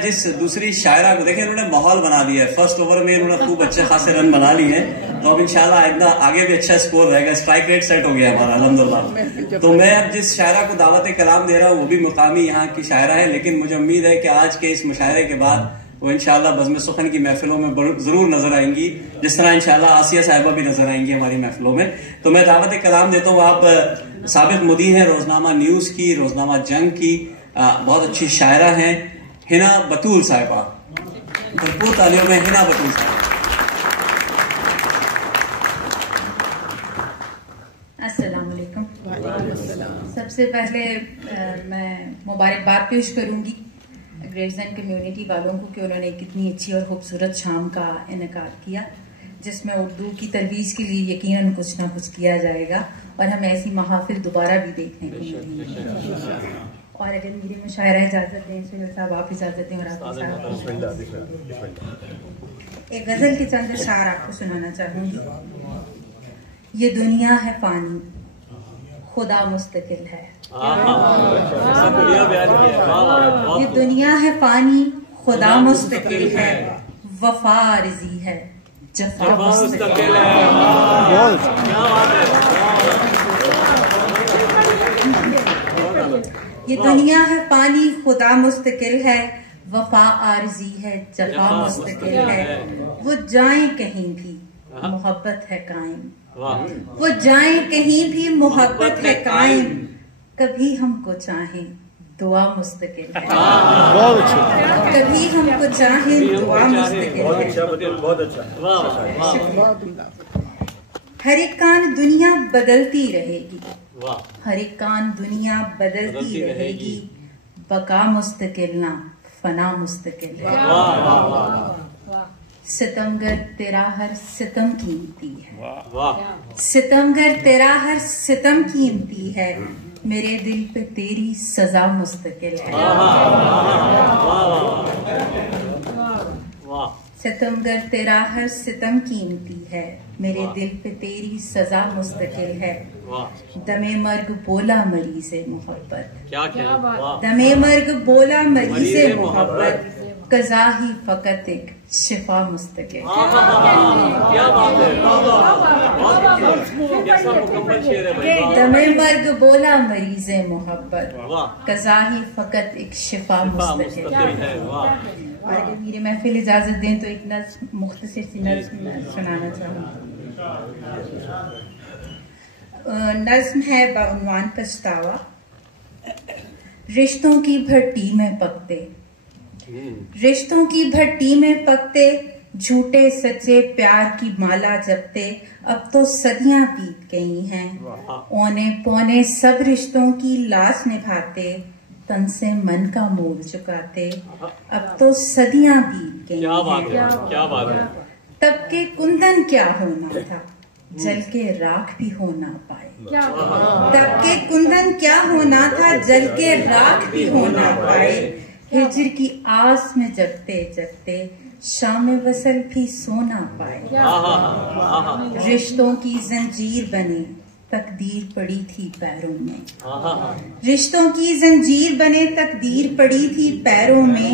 जिस दूसरी शायरा को देखें, इन्होंने माहौल बना दिया है। फर्स्ट ओवर में इन्होंने खूब अच्छे खासे रन बना लिए हैं, तो अब इंशाल्लाह आगे भी अच्छा स्कोर रहेगा। स्ट्राइक रेट सेट हो गया हमारा अल्हम्दुलिल्लाह। तो मैं अब जिस शायरा को दावत कलाम दे रहा हूँ वो भी मुकामी यहाँ की शायरा है, लेकिन मुझे उम्मीद है कि आज के इस मुशायरे के बाद वो इंशाल्लाह बज़्म सुखन की महफिलों में जरूर नजर आएंगी, जिस तरह इंशाल्लाह आसिया साहिबा भी नजर आएंगी हमारी महफिलों में। तो मैं दावत कलाम देता हूँ। आप साबिक मुदीर हैं रोजनामा न्यूज की, रोजनामा जंग की, बहुत अच्छी शायरा हैं, हिना बतूल साहिबा। भरपूर तालियों में हिना बतूल साहिबा। अस्सलाम वालेकुम। सबसे पहले मैं मुबारकबाद पेश करूंगी ग्रेट कम्युनिटी वालों को कि उन्होंने कितनी अच्छी और खूबसूरत शाम का इनेकाद किया, जिसमें उर्दू की तरवीज के लिए यकीनन कुछ ना कुछ किया जाएगा और हमें ऐसी महाफिल दोबारा भी देखने को मिलेगी। और अगर मेरे मुशायरा इजाजत दें, सुहेल साहब आप इजाजत दें और आप एक गजल के चंद अशार आपको सुनाना चाहूंगी। ये दुनिया है फानी, खुदा मुस्तकिल है। ये दुनिया है फानी, खुदा मुस्तकिल है, वफा आरज़ी है, जफा मुस्तकिल है। ये दुनिया है फानी, खुदा मुस्तकिल है, वफा आरज़ी है, जफा मुस्तकिल है। वो जाए कहीं भी मोहब्बत है कायम, वो जाए कहीं भी मोहब्बत है कायम, कभी हमको चाहे दुआ मुस्तकिल है। बहुत अच्छा। कभी हमको चाहे दुआ मुस्तकिल है। बहुत अच्छा। हर एक कान दुनिया बदलती रहेगी, हर एक कान दुनिया बदलती रहेगी, बका मुस्तकिल ना फना मुस्तकिल है। सितमगर तेरा हर सितम कीमती है, सितमगर तेरा हर सितम कीमती है, मेरे दिल पे तेरी सजा मुस्तकिल है। सितमगर तेरा हर सितम कीमती है, मेरे दिल पे तेरी सजा मुस्तकिल है। दमे मर्ग बोला मरीज़े मोहब्बत, दमे मर्ग बोला मरीज़े मोहब्बत, कज़ा ही फकत एक शिफा मुस्तकिल। दमे मर्ग बोला मरीज़े मोहब्बत, कज़ा ही फकत एक शिफा मुस्तकिल। और अगर मेरी महफिल इजाजत दें तो एक नज़्म, मुख्तसर सी नज़्म सुनाना चाहूँगी। नज़्म है बउन्वान पछतावा। रिश्तों की भट्टी में पकते, रिश्तों की भट्टी में पकते, झूठे सच्चे प्यार की माला जपते, अब तो सदियां बीत गई हैं, औने पौने सब रिश्तों की लाज निभाते, तन से मन का मोल चुकाते, अब तो सदियां बीत गई हैं। क्या बात है। तब के कुंदन क्या होना था, जल के राख भी हो ना पाए। तब के कुंदन क्या होना था, जल के राख भी हो ना पाए। हिजर की आस में जगते जगते, शाम वसल भी सो ना पाए। रिश्तों की जंजीर बने, तकदीर पड़ी थी पैरों में। रिश्तों की जंजीर बने, तकदीर पड़ी थी पैरों में।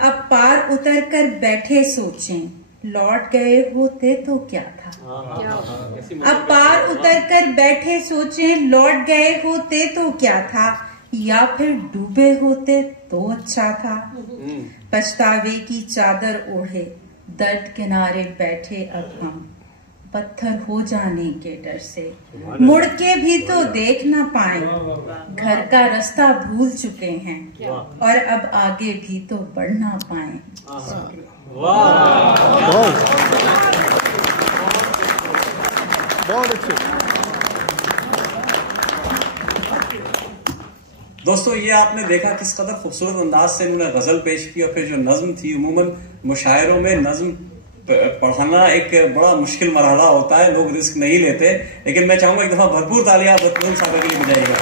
अब पार उतर कर बैठे सोचें, लौट गए होते तो क्या था। अब पार उतर कर बैठे सोचें, लौट गए होते तो क्या था, या फिर डूबे होते तो अच्छा था। पछतावे की चादर ओढ़े, दर्द किनारे बैठे अब हम, पत्थर हो जाने के डर से मुड़ के भी तो देख ना पाए। घर का रास्ता भूल चुके हैं और अब आगे भी तो बढ़ ना पाए। बहुत अच्छे। दोस्तों, ये आपने देखा किस कदर खूबसूरत अंदाज से उन्होंने गजल पेश की, और फिर जो नज्म थी, उमूमन मुशायरों में नज्म पढ़ाना एक बड़ा मुश्किल मरहला होता है, लोग रिस्क नहीं लेते, लेकिन मैं चाहूंगा एक दफा भरपूर तालियां बतूल साहब के लिए बजाइएगा।